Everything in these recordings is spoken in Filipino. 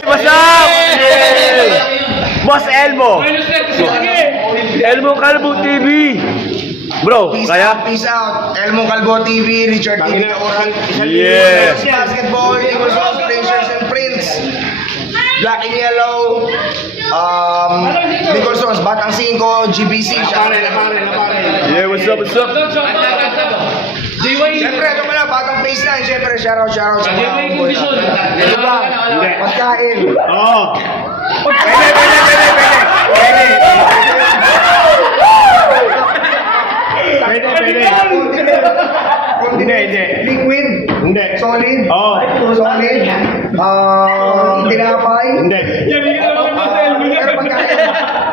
What's up? Boss Elmo. Elmo Calvo TV. Bro, kaya? Peace out. Elmo Calvo TV, Richard TV Oral. Yes. Basketball, Eagles, Blazers, and Prince. Black and Yellow. Nicole Sons, Batang 5, GBC. Yeah, what's up, what's up? Siyempre, ito pala, Batang Face Line. Siyempre, shoutout sa mga boy. Ano ba? Pagkain. Oo. Pwede. Hindi. Liquid. Hindi. Solid. Oo. Solid. Tinapay. Hindi. Pero pagkain.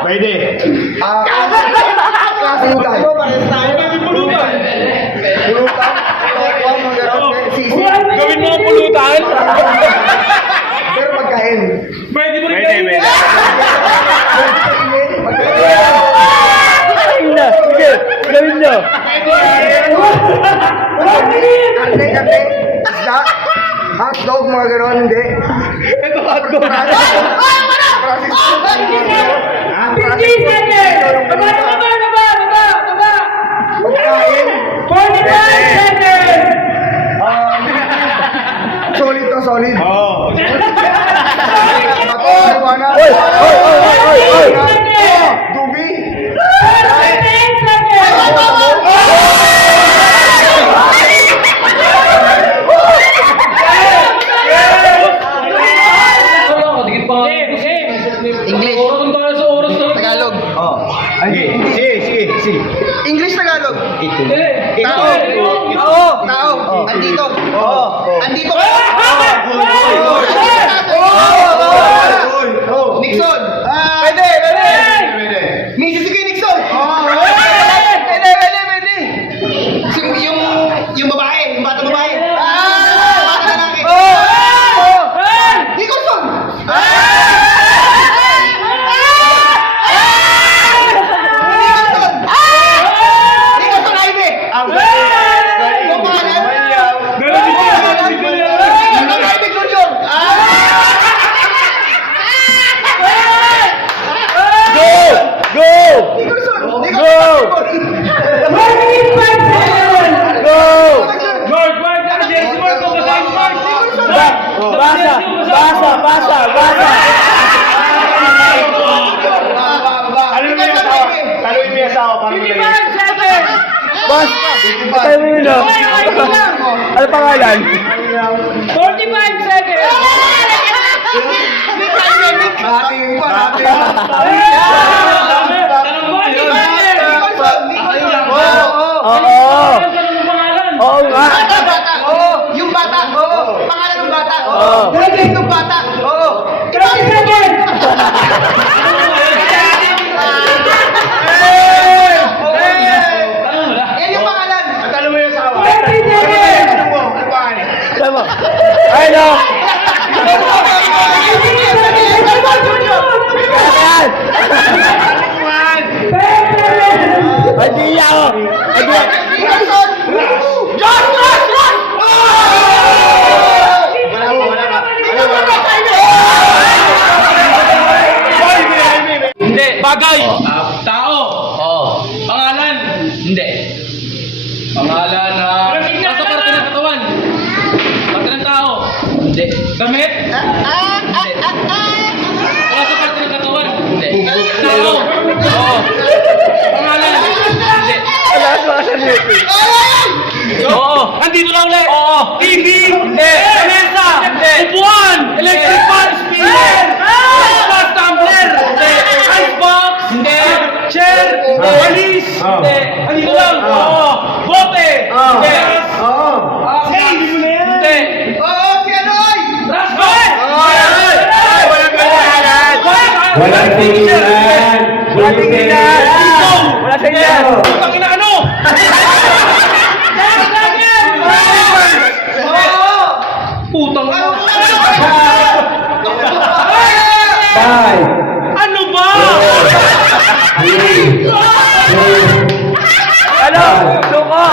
Pwede. Pulutan. Pulutan. Sisi. Gawin mo ang pulutan? Pero pagkain. Pwede. Sige, gawin nyo. Ate. Isda. Hotdog, mga gano'n, hindi. Ito hotdog. Solid to solid. Oo. Dubi. English. Tagalog. Sige. English Tagalog. Tao. Andito. Andito. Nixon. Pwede. Mrs. Sige, Nixon. Pwede. Yung babae, yung batang babae. Bata lalaki. Nicholson. Nicholson Ivy. Yung pangalan? Nicholson Ivy Junior. Go! Nicholson. Basa. Taluin mo yung asawa para magaling. Boss, taluin mo yun. Ano pangalan? 45 seconds! Oo nga. Yung bata. Pangalan ng bata. Oo. Grade ng bata. 30 seconds! Yan yung pangalan. Taluin mo yung asawa. 30 seconds! Tama. Ay, no. Adiya ako. Nicholson. John! Hindi. Bagay. Tao. Pangalan. Hindi. Pangalan na nasa parte ng katawan. Parte ng tao. Hindi. Damit. Hindi. Nasa parte ng katawan. Hindi. Tao. Pangalan. Hindi. Oo. Nandito lang ulit. Oo. TV. Hindi. Mesa. Hindi. Upuan. Electric fan. Spinner. Gas tumbler. Hindi. Icebox. Hindi. Chair. Walis. Hindi. Nandito lang. Oo. Bote. Hindi. Safe. Hindi. Si Anoy. Rasbay. Walang tinginan. Putang ina ano? Putang ina. Ano ba? Ano? Suko!